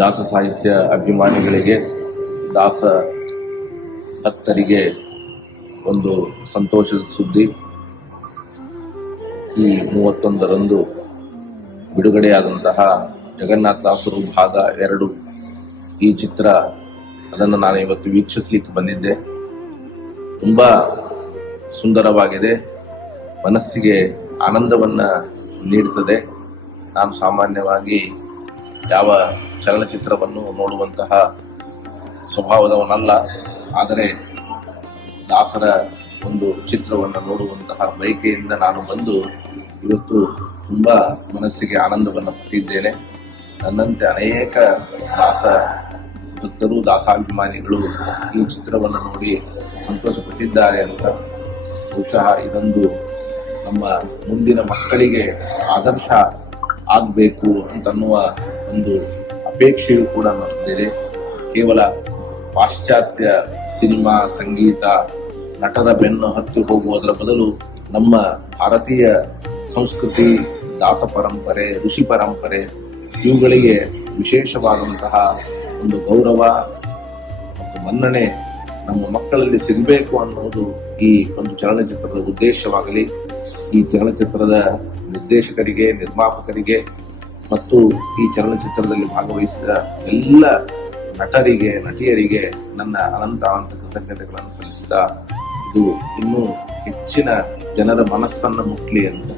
ದಾಸ ಸಾಹಿತ್ಯ ಅಭಿಮಾನಿಗಳಿಗೆ, ದಾಸ ಭಕ್ತರಿಗೆ ಒಂದು ಸಂತೋಷದ ಸುದ್ದಿ. ಈ 31ರಂದು ಬಿಡುಗಡೆಯಾದಂತಹ ಜಗನ್ನಾಥದಾಸರು ಭಾಗ 2 ಈ ಚಿತ್ರ, ಅದನ್ನು ನಾನು ಇವತ್ತು ವೀಕ್ಷಿಸಲಿಕ್ಕೆ ಬಂದಿದ್ದೆ. ತುಂಬ ಸುಂದರವಾಗಿದೆ, ಮನಸ್ಸಿಗೆ ಆನಂದವನ್ನ ನೀಡುತ್ತದೆ. ನಾನು ಸಾಮಾನ್ಯವಾಗಿ ಯಾವ ಚಲನಚಿತ್ರವನ್ನು ನೋಡುವಂತಹ ಸ್ವಭಾವದವನಲ್ಲ, ಆದರೆ ದಾಸರ ಒಂದು ಚಿತ್ರವನ್ನು ನೋಡುವಂತಹ ಬಯಕೆಯಿಂದ ನಾನು ಬಂದು ಇವತ್ತು ತುಂಬ ಮನಸ್ಸಿಗೆ ಆನಂದವನ್ನು ಪಟ್ಟಿದ್ದೇನೆ. ನನ್ನಂತೆ ಅನೇಕ ದಾಸ ಭಕ್ತರು, ದಾಸಾಭಿಮಾನಿಗಳು ಈ ಚಿತ್ರವನ್ನು ನೋಡಿ ಸಂತೋಷಪಟ್ಟಿದ್ದಾರೆ ಅಂತ. ಬಹುಶಃ ಇದೊಂದು ನಮ್ಮ ಮುಂದಿನ ಮಕ್ಕಳಿಗೆ ಆದರ್ಶ ಆಗಬೇಕು ಅಂತನ್ನುವ ಒಂದು ಅಪೇಕ್ಷೆಯೂ ಕೂಡ ನನ್ನದಿದೆ. ಕೇವಲ ಪಾಶ್ಚಾತ್ಯ ಸಿನಿಮಾ, ಸಂಗೀತ, ನಟರ ಬೆನ್ನು ಹತ್ತಿ ಹೋಗುವುದರ ಬದಲು ನಮ್ಮ ಭಾರತೀಯ ಸಂಸ್ಕೃತಿ, ದಾಸ ಪರಂಪರೆ, ಋಷಿ ಪರಂಪರೆ ಇವುಗಳಿಗೆ ವಿಶೇಷವಾದಂತಹ ಒಂದು ಗೌರವ ಮತ್ತು ಮನ್ನಣೆ ನಮ್ಮ ಮಕ್ಕಳಲ್ಲಿ ಸಿಗಬೇಕು ಅನ್ನೋದು ಈ ಒಂದು ಚಲನಚಿತ್ರದ ಉದ್ದೇಶವಾಗಲಿ. ಈ ಚಲನಚಿತ್ರದ ನಿರ್ದೇಶಕರಿಗೆ, ನಿರ್ಮಾಪಕರಿಗೆ ಮತ್ತು ಈ ಚಲನಚಿತ್ರದಲ್ಲಿ ಭಾಗವಹಿಸಿದ ಎಲ್ಲ ನಟರಿಗೆ, ನಟಿಯರಿಗೆ ನನ್ನ ಅನಂತ ಕೃತಜ್ಞತೆಗಳನ್ನು ಸಲ್ಲಿಸಿದ. ಇದು ಇನ್ನೂ ಹೆಚ್ಚಿನ ಜನರ ಮನಸ್ಸನ್ನು ಮುಟ್ಲಿ ಅಂತ